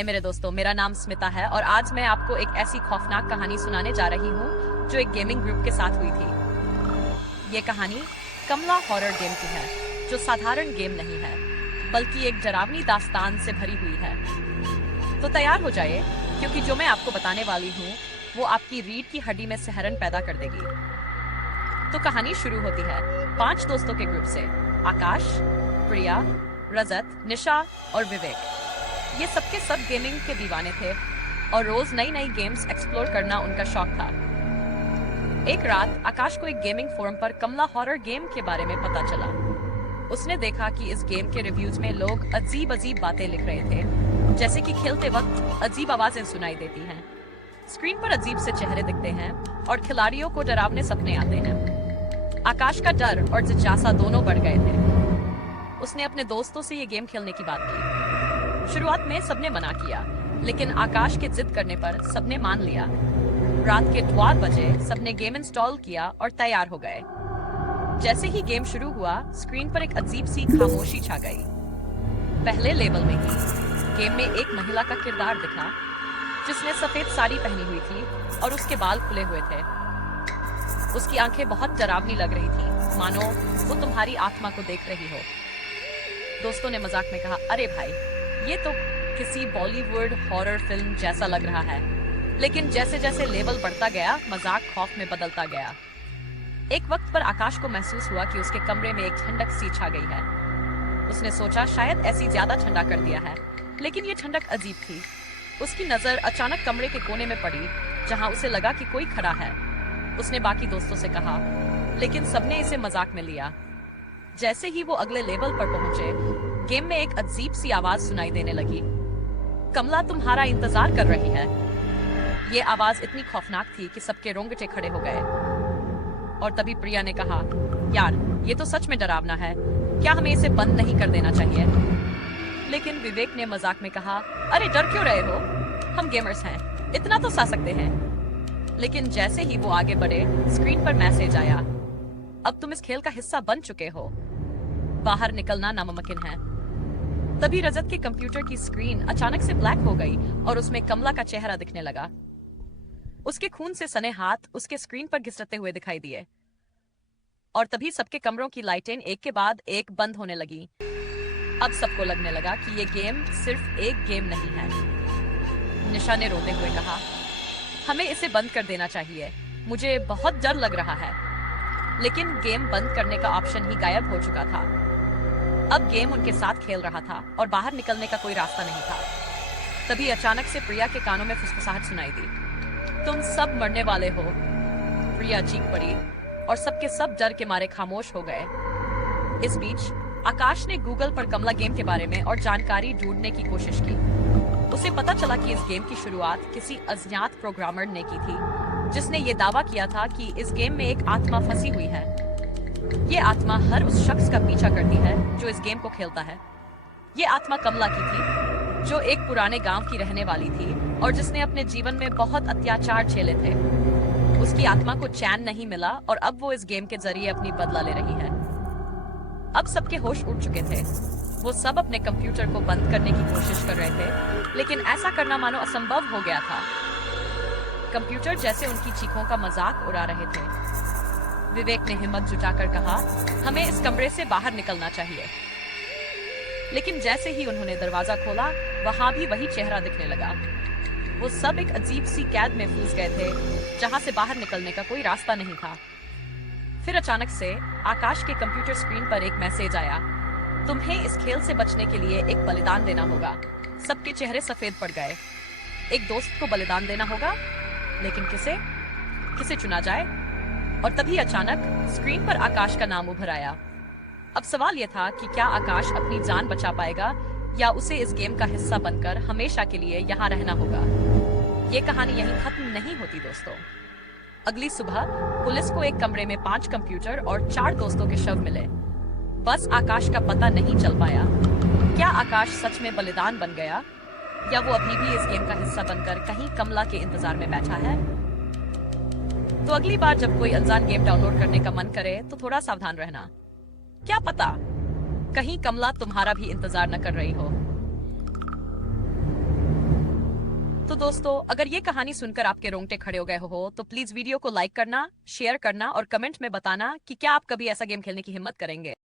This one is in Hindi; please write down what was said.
हाय मेरे दोस्तों, मेरा नाम स्मिता है और आज मैं आपको एक ऐसी खौफनाक कहानी सुनाने जा रही हूँ जो एक गेमिंग ग्रुप के साथ हुई थी। ये कहानी कमला हॉरर गेम की है, जो साधारण गेम नहीं है बल्कि एक डरावनी दास्तान से भरी हुई है। तो तैयार हो जाइए, क्योंकि जो मैं आपको बताने वाली हूँ वो आपकी रीढ़ की हड्डी में सिहरन पैदा कर देगी। तो कहानी शुरू होती है 5 दोस्तों के ग्रुप से। आकाश, प्रिया, रजत, निशा और विवेक। ये सबके सब गेमिंग के दीवाने थे और रोज नई नई गेम्स एक्सप्लोर करना उनका शौक था। एक रात आकाश को एक गेमिंग फोरम पर कमला हॉरर गेम के बारे में पता चला। उसने देखा कि इस गेम के रिव्यूज में लोग अजीब अजीब बातें लिख रहे थे, जैसे कि खेलते वक्त अजीब आवाजें सुनाई देती हैं, स्क्रीन पर अजीब से चेहरे दिखते हैं और खिलाड़ियों को डरावने सपने आते हैं। आकाश का डर और जिज्ञासा दोनों बढ़ गए थे। उसने अपने दोस्तों से ये गेम खेलने की बात की। शुरुआत में सबने मना किया, लेकिन आकाश के जिद करने पर सबने मान लिया। रात के 12 बजे सबने गेम इंस्टॉल किया और तैयार हो गए। जैसे ही गेम शुरू हुआ, स्क्रीन पर एक अजीब सी खामोशी छा गई। पहले लेवल में ही गेम में एक महिला का किरदार दिखा, जिसने सफेद साड़ी पहनी हुई थी और उसके बाल खुले हुए थे। उसकी आंखें बहुत डरावनी लग रही थी, मानो वो तुम्हारी आत्मा को देख रही हो। दोस्तों ने मजाक में कहा, अरे भाई, ये तो किसी बॉलीवुड हॉरर फिल्म जैसा लग रहा है। लेकिन जैसे जैसे लेवल बढ़ता गया, मजाक खौफ में बदलता गया। एक वक्त पर आकाश को महसूस हुआ कि उसके कमरे में एक ठंडक सी छा गई है। उसने सोचा शायद ऐसी ज्यादा ठंडा कर दिया है, लेकिन ये ठंडक अजीब थी। उसकी नजर अचानक कमरे के कोने में पड़ी, जहां उसे लगा कि कोई खड़ा है। उसने बाकी दोस्तों से कहा, लेकिन सबने इसे मजाक में लिया। जैसे ही वो अगले लेवल पर पहुंचे, गेम में एक अजीब सी आवाज सुनाई देने लगी। कमला तुम्हारा इंतजार कर रही है। ये आवाज इतनी खौफनाक थी कि सबके रोंगटे खड़े हो गए। और तभी प्रिया ने कहा, यार, ये तो सच में डरावना है, क्या हमें इसे बंद नहीं कर देना चाहिए? लेकिन विवेक ने मजाक में कहा, अरे डर क्यों रहे हो, हम गेमर्स हैं, इतना तो सह सकते हैं। लेकिन जैसे ही वो आगे बढ़े, स्क्रीन पर मैसेज आया, अब तुम इस खेल का हिस्सा बन चुके हो, बाहर निकलना नामुमकिन है। तभी रजत के कंप्यूटर की स्क्रीन अचानक से ब्लैक हो गई और उसमें कमला का चेहरा दिखने लगा। उसके खून से सने हाथ उसके स्क्रीन पर घिसटते हुए दिखाई दिए। और तभी सबके कमरों की लाइटें एक के बाद एक बंद होने लगी। अब सबको लगने लगा कि ये गेम सिर्फ एक गेम नहीं है। निशा ने रोते हुए कहा, हमें इसे बंद कर देना चाहिए, मुझे बहुत डर लग रहा है। लेकिन गेम बंद करने का ऑप्शन ही गायब हो चुका था। अब गेम उनके साथ खेल रहा था और बाहर निकलने का कोई रास्ता नहीं था। तभी अचानक से प्रिया के कानों में फुसफुसाहट सुनाई दी, तुम सब मरने वाले हो। प्रिया चीख पड़ी और सबके सब डर के मारे खामोश हो गए। इस बीच आकाश ने गूगल पर कमला गेम के बारे में और जानकारी ढूंढने की कोशिश की। उसे पता चला कि इस गेम की शुरुआत किसी अज्ञात प्रोग्रामर ने की थी, जिसने ये दावा किया था कि इस गेम में एक आत्मा फंसी हुई है। ये आत्मा हर उस शख्स का पीछा करती है जो इस गेम को खेलता है। ये आत्मा कमला की थी, जो एक पुराने गांव की रहने वाली थी और जिसने अपने जीवन में बहुत अत्याचार झेले थे। उसकी आत्मा को चैन नहीं मिला और अब वो इस गेम के जरिए अपनी बदला ले रही है। अब सबके होश उड़ चुके थे। वो सब अपने कंप्यूटर को बंद करने की कोशिश कर रहे थे, लेकिन ऐसा करना मानो असंभव हो गया था। कंप्यूटर जैसे उनकी चीखों का मजाक उड़ा रहे थे। विवेक ने हिम्मत जुटाकर कहा, हमें इस कमरे से बाहर निकलना चाहिए। लेकिन जैसे ही उन्होंने दरवाजा खोला, वहां भी वही चेहरा दिखने लगा। वो सब एक अजीब सी कैद में फंस गए थे, जहां से बाहर निकलने का कोई रास्ता नहीं था। फिर अचानक से आकाश के कंप्यूटर स्क्रीन पर एक मैसेज आया, तुम्हें इस खेल से बचने के लिए एक बलिदान देना होगा। सबके चेहरे सफेद पड़ गए। एक दोस्त को बलिदान देना होगा, लेकिन किसे चुना जाए? और तभी अचानक स्क्रीन पर आकाश का नाम उभर आया। अब सवाल यह था कि क्या आकाश अपनी जान बचा पाएगा या उसे इस गेम का हिस्सा बनकर हमेशा के लिए यहाँ रहना होगा। ये कहानी यहीं खत्म नहीं होती दोस्तों। अगली सुबह पुलिस को एक कमरे में 5 कंप्यूटर और 4 दोस्तों के शव मिले। बस आकाश का पता नहीं चल पाया। क्या आकाश सच में बलिदान बन गया या वो अभी भी इस गेम का हिस्सा बनकर कहीं कमला के इंतजार में बैठा है? तो अगली बार जब कोई अनजान गेम डाउनलोड करने का मन करे तो थोड़ा सावधान रहना। क्या पता कहीं कमला तुम्हारा भी इंतजार न कर रही हो। दोस्तों, अगर ये कहानी सुनकर आपके रोंगटे खड़े हो गए हो तो प्लीज वीडियो को लाइक करना, शेयर करना और कमेंट में बताना कि क्या आप कभी ऐसा गेम खेलने की हिम्मत करेंगे।